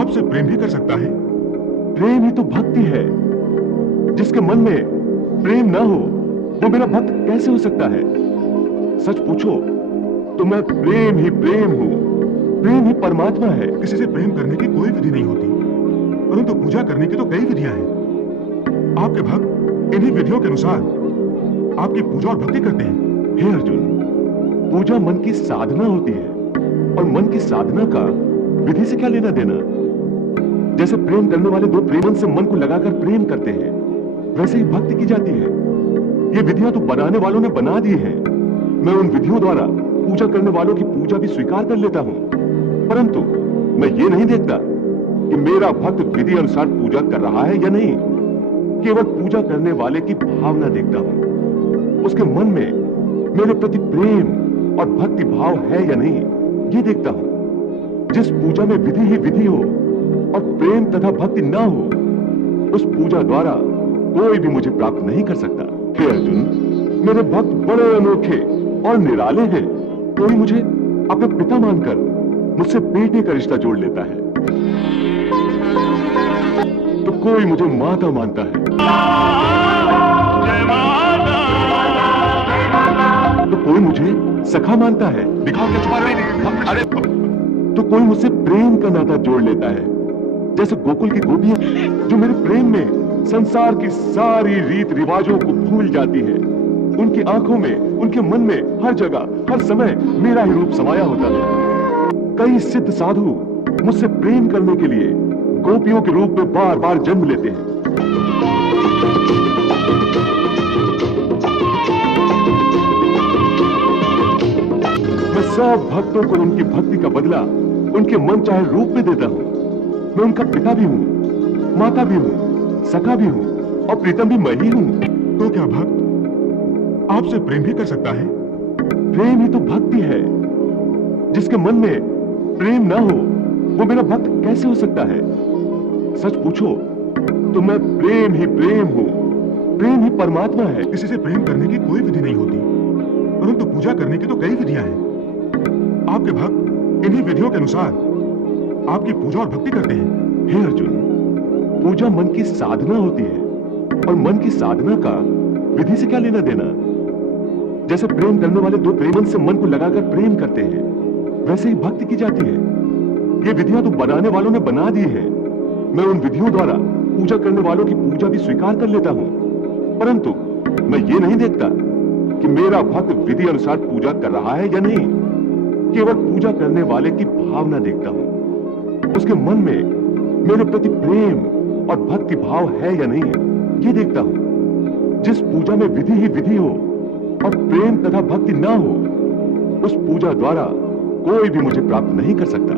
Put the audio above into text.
आपसे प्रेम भी कर सकता है। प्रेम ही तो भक्ति है। जिसके मन में प्रेम ना हो वो मेरा भक्त कैसे हो सकता है? सच पूछो तो मैं प्रेम ही प्रेम हूं। प्रेम ही परमात्मा है। किसी से प्रेम करने की कोई विधि नहीं होती, परंतु पूजा करने की तो कई विधियां हैं। आपके भक्त इन्हीं विधियों के अनुसार आपकी पूजा और भक्ति करते हैं। हे अर्जुन, पूजा मन की साधना होती है और मन की साधना का विधि से क्या लेना देना? जैसे प्रेम करने वाले दो प्रेमन से मन को लगाकर प्रेम करते हैं, वैसे ही भक्ति की जाती है। ये विधियां तो बनाने वालों ने बना दी हैं। मैं उन विधियों द्वारा पूजा करने वालों की पूजा भी स्वीकार कर लेता हूं, परंतु मैं ये नहीं देखता कि मेरा भक्त विधि अनुसार पूजा कर रहा है या नहीं। केवल पूजा करने वाले की भावना देखता हूं, उसके मन में मेरे प्रति प्रेम और भक्ति भाव है या नहीं, ये देखता हूं। जिस पूजा में विधि ही विधि हो और प्रेम तथा भक्ति ना हो, उस पूजा द्वारा कोई भी मुझे प्राप्त नहीं कर सकता। हे अर्जुन, मेरे भक्त बड़े अनोखे और निराले हैं। कोई मुझे अपने पिता मानकर मुझसे बेटे का रिश्ता जोड़ लेता है, तो कोई मुझे माता मानता है, तो कोई मुझे सखा मानता है। दिखाओ क्या छुपा रहे हैं? अरे तो कोई मुझसे प्रेम का नाता जोड़ लेता है, जैसे गोकुल की गोपियां जो मेरे प्रेम में संसार की सारी रीत रिवाजों को भूल जाती है। उनकी आंखों में, उनके मन में हर जगह हर समय मेरा ही रूप समाया होता है। कई सिद्ध साधु मुझसे प्रेम करने के लिए गोपियों के रूप में बार बार जन्म लेते हैं। मैं सब भक्तों को उनकी भक्ति का बदला उनके मन चाहे रूप में देता हूं। मैं उनका पिता भी हूं, माता भी हूं, सखा भी हूं और प्रीतम भी मैं ही हूं। तो क्या भक्त आपसे प्रेम भी कर सकता है? प्रेम ही तो भक्ति है। जिसके मन में प्रेम ना हो वो मेरा भक्त कैसे हो सकता है? सच पूछो तो मैं प्रेम ही प्रेम हूं। प्रेम ही परमात्मा है। किसी से प्रेम करने की कोई विधि नहीं होती, परंतु पूजा करने की तो कई विधियां हैं। आपके भक्त इन्हीं विधियों के अनुसार आपकी पूजा और भक्ति करते हैं। हे अर्जुन, पूजा मन की साधना होती है और मन की साधना का विधि से क्या लेना देना? जैसे प्रेम करने वाले दो प्रेमन से मन को लगाकर प्रेम करते हैं, वैसे ही भक्ति की जाती है। ये विधियां तो बनाने वालों ने बना दी हैं। मैं उन विधियों द्वारा पूजा करने वालों की पूजा भी स्वीकार कर लेता हूं, परंतु मैं ये नहीं देखता कि मेरा भक्त विधि अनुसार पूजा कर रहा है या नहीं। केवल पूजा करने वाले की भावना देखता हूं, उसके मन में मेरे प्रति प्रेम और भक्ति भाव है या नहीं, ये देखता हूं। जिस पूजा में विधि ही विधि हो और प्रेम तथा भक्ति ना हो, उस पूजा द्वारा कोई भी मुझे प्राप्त नहीं कर सकता।